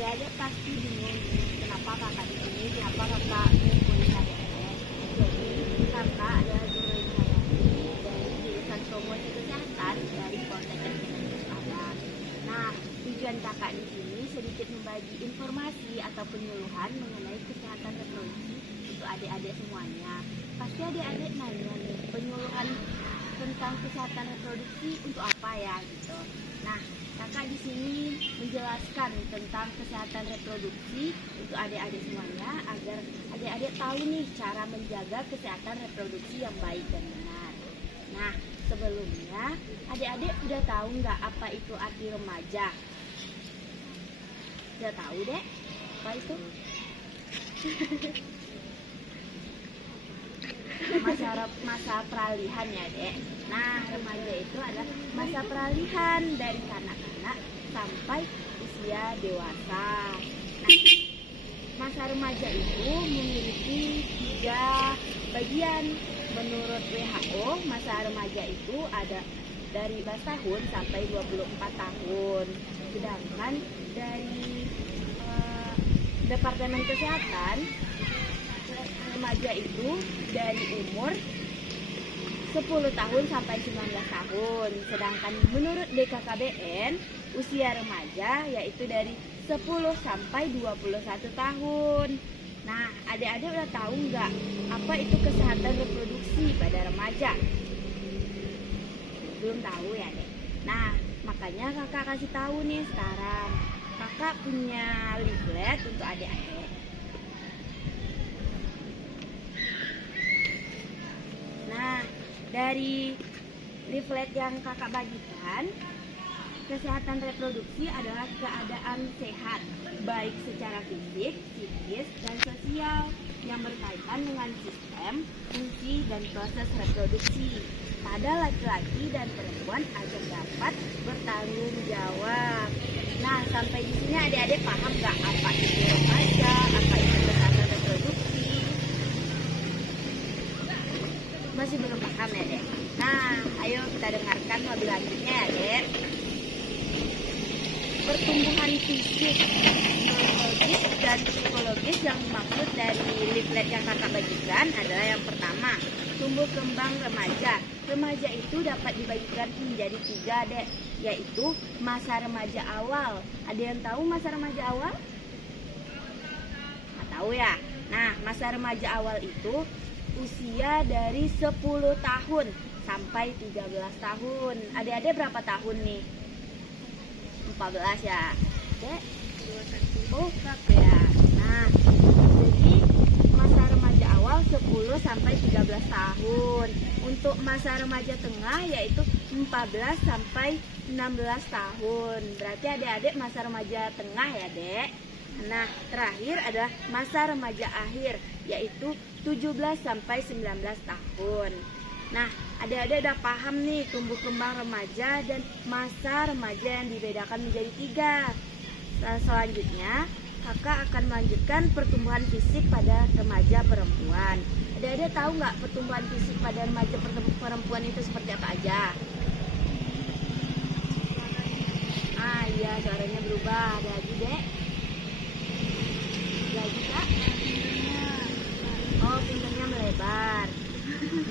Adik-adik pasti bingung kenapa kakak di sini, kenapa kakak ngumpulin adik-adik. Jadi kakak adalah guru Indrayani dari jurusan promosi kesehatan dari Politeknik Negeri Padang. Nah, tujuan kakak di sini sedikit membagi informasi atau penyuluhan mengenai kesehatan reproduksi untuk adik-adik semuanya. Pasti adik-adik nanya nih, penyuluhan tentang kesehatan reproduksi untuk apa ya gitu. Nah, kakak di sini menjelaskan tentang kesehatan reproduksi untuk adik-adik semuanya agar adik-adik tahu nih cara menjaga kesehatan reproduksi yang baik dan benar. Nah, sebelumnya adik-adik udah tahu nggak apa itu arti remaja? Udah tahu deh apa itu? Masa peralihan ya dek. Nah, remaja itu adalah masa peralihan dari kanak-kanak sampai usia dewasa. Nah, masa remaja itu memiliki 3 bagian. Menurut WHO, masa remaja itu ada dari 12 tahun sampai 24 tahun. Sedangkan dari Departemen Kesehatan, remaja itu dari umur 10 tahun sampai 19 tahun. Sedangkan menurut BKKBN, usia remaja yaitu dari 10 sampai 21 tahun. Nah, adik-adik udah tahu nggak apa itu kesehatan reproduksi pada remaja? Belum tahu ya, Dek? Nah, makanya kakak kasih tahu nih sekarang. Kakak punya leaflet untuk adik-adik. Nah, dari leaflet yang kakak bagikan, kesehatan reproduksi adalah keadaan sehat, baik secara fisik, psikis, dan sosial yang berkaitan dengan sistem, fungsi, dan proses reproduksi pada laki-laki dan perempuan agar dapat bertanggung jawab. Nah, sampai di sini adik-adik paham nggak apa itu remaja, apa itu kesehatan reproduksi? Masih belum paham ya, Dek? Nah, ayo kita dengarkan lebih lanjutnya ya, Dek. Pertumbuhan fisik, neurologis, dan psikologis yang dimaksud dari leaflet yang kakak bagikan adalah yang pertama, tumbuh kembang remaja. Remaja itu dapat dibagikan menjadi 3, Dek, yaitu masa remaja awal. Ada yang tahu masa remaja awal? Nggak tahu ya? Nah, masa remaja awal itu usia dari 10 tahun sampai 13 tahun. Adik-adik berapa tahun nih? 14 ya? Dek? 21. Oh, ya. Nah, jadi masa remaja awal 10 sampai 13 tahun. Untuk masa remaja tengah yaitu 14 sampai 16 tahun. Berarti adik-adik masa remaja tengah ya, Dek. Nah, terakhir adalah masa remaja akhir yaitu 17 sampai 19 tahun. Nah, adik-adik udah paham nih tumbuh kembang remaja dan masa remaja yang dibedakan menjadi 3. Selanjutnya, kakak akan melanjutkan pertumbuhan fisik pada remaja perempuan. Adik-adik tahu nggak pertumbuhan fisik pada remaja perempuan itu seperti apa aja? Ah iya, suaranya berubah. Ada lagi, Dek? Lagi, Kak? Oh, pinggangnya melebar.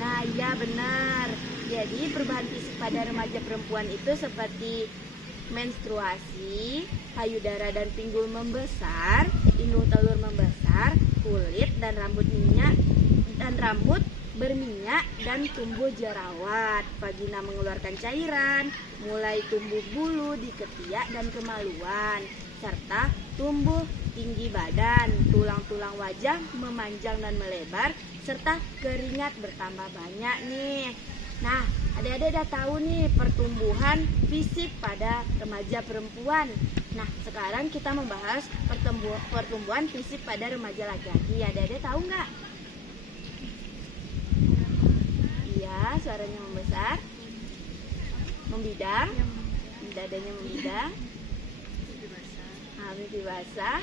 Nah, iya benar. Jadi perubahan fisik pada remaja perempuan itu seperti menstruasi, payudara dan pinggul membesar, indung telur membesar, kulit dan rambut berminyak dan tumbuh jerawat, vagina mengeluarkan cairan, mulai tumbuh bulu di ketiak dan kemaluan, serta tumbuh tinggi badan, tulang-tulang wajah memanjang dan melebar, serta keringat bertambah banyak nih. Nah, adik-adik udah tahu nih pertumbuhan fisik pada remaja perempuan. Nah, sekarang kita membahas pertumbuhan fisik pada remaja laki-laki. Adik-adik tahu nggak? Iya, suaranya membesar, membidang, dadanya membidang, mimpi basah.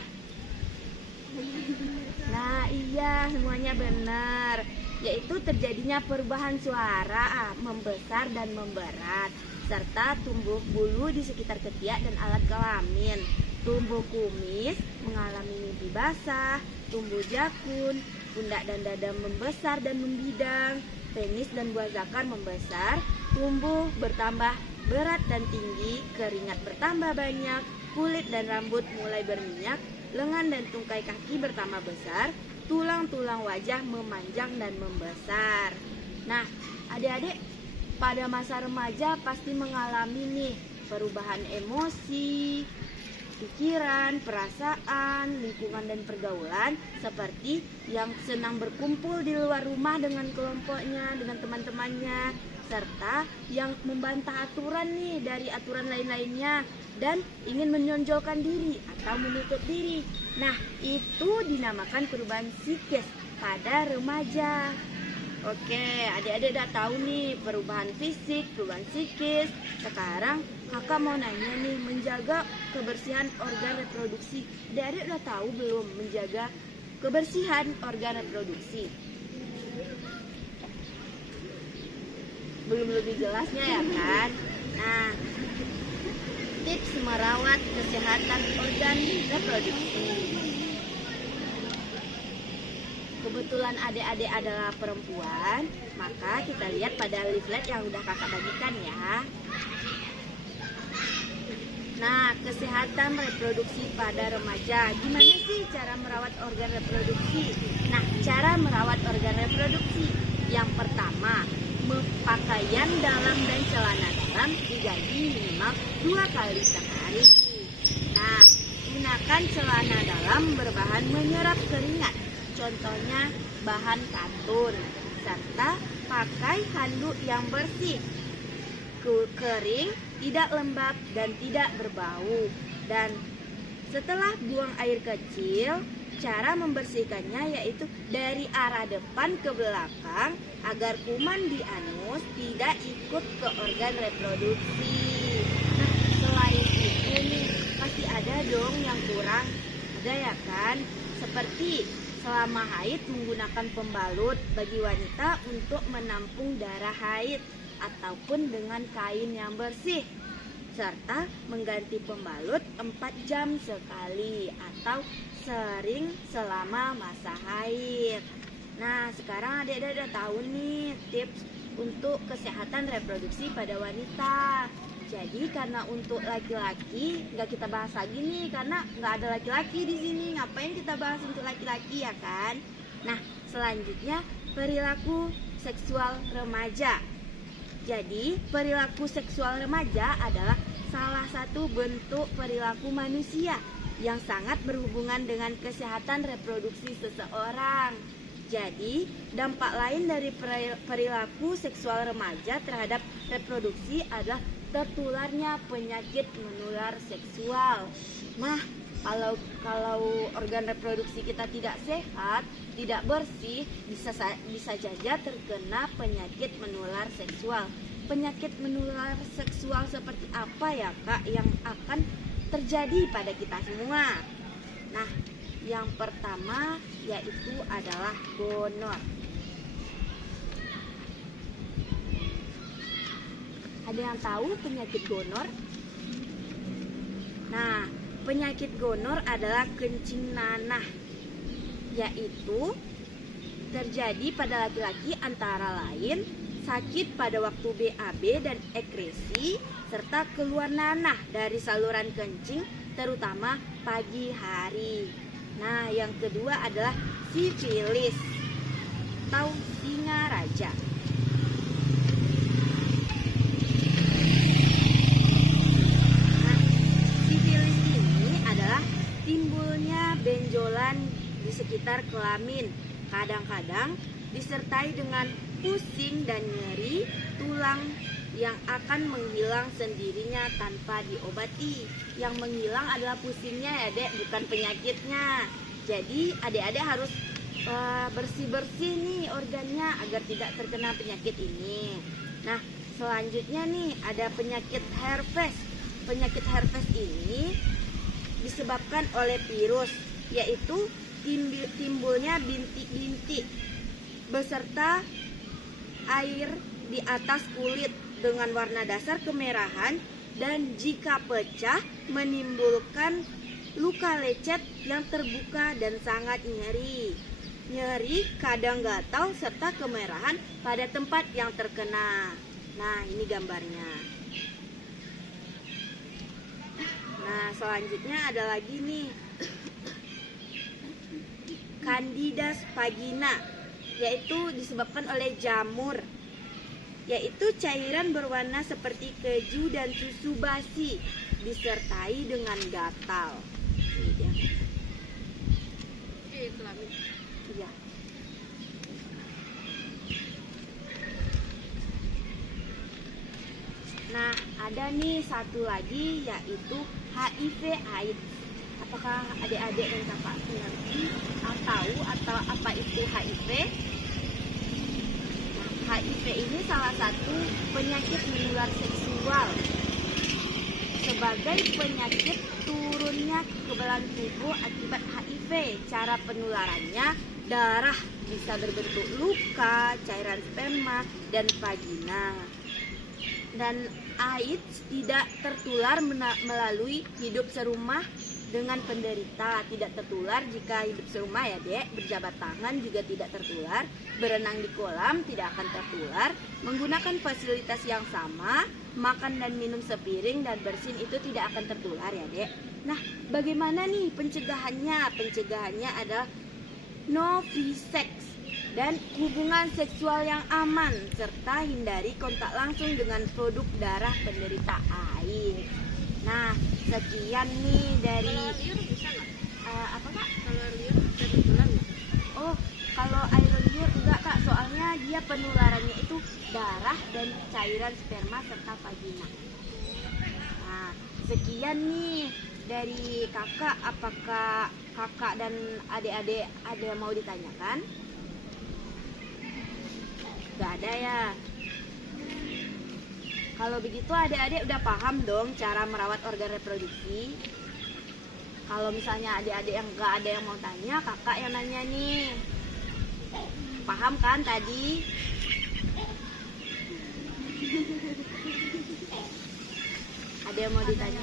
Nah, iya, semuanya benar. Yaitu terjadinya perubahan suara membesar dan memberat, serta tumbuh bulu di sekitar ketiak dan alat kelamin. Tumbuh kumis mengalami mimpi basah, tumbuh jakun, pundak dan dada membesar dan membidang, penis dan buah zakar membesar, tumbuh bertambah berat dan tinggi, keringat bertambah banyak, kulit dan rambut mulai berminyak, lengan dan tungkai kaki bertambah besar, tulang-tulang wajah memanjang dan membesar. Nah, adik-adik pada masa remaja pasti mengalami nih perubahan emosi, pikiran, perasaan, lingkungan dan pergaulan, seperti yang senang berkumpul di luar rumah dengan kelompoknya, dengan teman-temannya, serta yang membantah aturan nih dari aturan lain-lainnya dan ingin menonjolkan diri atau menutup diri. Nah, itu dinamakan perubahan psikis pada remaja. Oke, adik-adik udah tahu nih perubahan fisik, perubahan psikis. Sekarang kakak mau nanya nih, menjaga kebersihan organ reproduksi. Adik-adik udah tahu belum menjaga kebersihan organ reproduksi? Belum lebih jelasnya ya kan? Nah, tips merawat kesehatan organ reproduksi. Kebetulan adik-adik adalah perempuan, maka kita lihat pada leaflet yang udah kakak bagikan ya. Nah, kesehatan reproduksi pada remaja. Gimana sih cara merawat organ reproduksi? Nah, cara merawat organ reproduksi. Yang pertama, pakaian dalam dan celana dalam diganti minimal 2 kali sehari. Nah, gunakan celana dalam berbahan menyerap keringat. Contohnya bahan katun, serta pakai handuk yang bersih, kering, tidak lembab dan tidak berbau. Dan setelah buang air kecil, cara membersihkannya yaitu dari arah depan ke belakang agar kuman di anus tidak ikut ke organ reproduksi. Nah, selain itu nih pasti ada dong yang kurang, ada ya kan? Seperti selama haid menggunakan pembalut bagi wanita untuk menampung darah haid ataupun dengan kain yang bersih, serta mengganti pembalut 4 jam sekali atau sering selama masa haid. Nah, sekarang adik-adik udah tahu nih tips untuk kesehatan reproduksi pada wanita. Jadi karena untuk laki-laki nggak kita bahas lagi nih, karena nggak ada laki-laki di sini. Ngapain kita bahas untuk laki-laki ya kan? Nah, selanjutnya perilaku seksual remaja. Jadi perilaku seksual remaja adalah salah satu bentuk perilaku manusia yang sangat berhubungan dengan kesehatan reproduksi seseorang. Jadi, dampak lain dari perilaku seksual remaja terhadap reproduksi adalah tertularnya penyakit menular seksual. Nah, kalau organ reproduksi kita tidak sehat, tidak bersih, bisa saja terkena penyakit menular seksual. Penyakit menular seksual seperti apa ya Kak yang akan terjadi pada kita semua? Nah, yang pertama yaitu adalah gonor. Ada yang tahu penyakit gonor? Nah, penyakit gonor adalah kencing nanah, yaitu terjadi pada laki-laki antara lain sakit pada waktu BAB dan ekresi, serta keluar nanah dari saluran kencing, terutama pagi hari. Nah, yang kedua adalah sifilis atau singa raja. Nah, sifilis ini adalah timbulnya benjolan di sekitar kelamin, kadang-kadang disertai dengan pusing dan nyeri tulang yang akan menghilang sendirinya tanpa diobati. Yang menghilang adalah pusingnya ya dek, bukan penyakitnya. Jadi adik-adik harus bersih-bersih nih organnya agar tidak terkena penyakit ini. Nah, selanjutnya nih ada penyakit herpes. Penyakit herpes ini disebabkan oleh virus, yaitu timbulnya bintik-bintik beserta air di atas kulit dengan warna dasar kemerahan, dan jika pecah menimbulkan luka lecet yang terbuka dan sangat nyeri. Nyeri, kadang gatal, serta kemerahan pada tempat yang terkena. Nah, ini gambarnya. Nah, selanjutnya ada lagi nih. Candida spagina, yaitu disebabkan oleh jamur, yaitu cairan berwarna seperti keju dan susu basi disertai dengan gatal. Iya. Nah, ada nih satu lagi yaitu HIV/AIDS. Apakah adik-adik dan kakak mengerti atau apa itu HIV? Nah, HIV ini salah satu penyakit menular seksual. Sebagai penyakit turunnya kekebalan tubuh akibat HIV, cara penularannya darah bisa berbentuk luka, cairan sperma, dan vagina. Dan AIDS tidak tertular melalui hidup serumah dengan penderita, tidak tertular jika hidup serumah ya dek, berjabat tangan juga tidak tertular, berenang di kolam tidak akan tertular, menggunakan fasilitas yang sama, makan dan minum sepiring dan bersin itu tidak akan tertular ya dek. Nah, bagaimana nih pencegahannya? Pencegahannya adalah no free sex dan hubungan seksual yang aman, serta hindari kontak langsung dengan produk darah penderita AIDS. Nah, sekian nih dari Kalau liur bisa nggak? apa kak? Kalau liur bisa tertular nggak? Oh, kalau air liur enggak kak, soalnya dia penularannya itu darah dan cairan sperma serta vagina. Nah, sekian nih dari kakak. Apakah kakak dan adik-adik ada yang mau ditanyakan? Gak ada ya. Kalau begitu adik-adik udah paham dong cara merawat organ reproduksi. Kalau misalnya adik-adik yang gak ada yang mau tanya, kakak yang nanya nih. Paham kan tadi? Ada yang mau ditanya?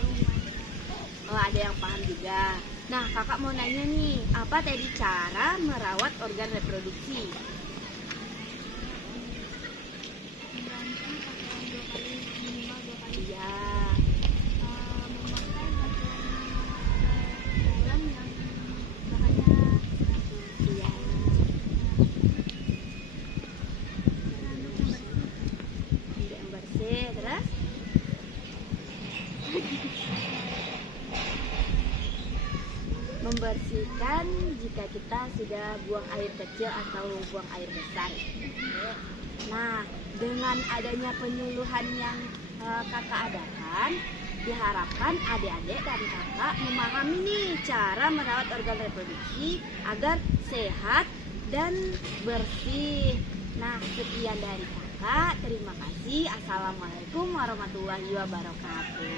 Oh, ada yang paham juga. Nah, kakak mau nanya nih, apa tadi cara merawat organ reproduksi? Iya. Iya. Ambil yang bersih, terus? Membersihkan jika kita sudah buang air kecil atau buang air besar. Nah, dengan adanya penyuluhan yang kakak adakan, diharapkan adik-adik dan kakak memahami nih cara merawat organ reproduksi agar sehat dan bersih. Nah, sekian dari kakak. Terima kasih. Assalamualaikum warahmatullahi wabarakatuh.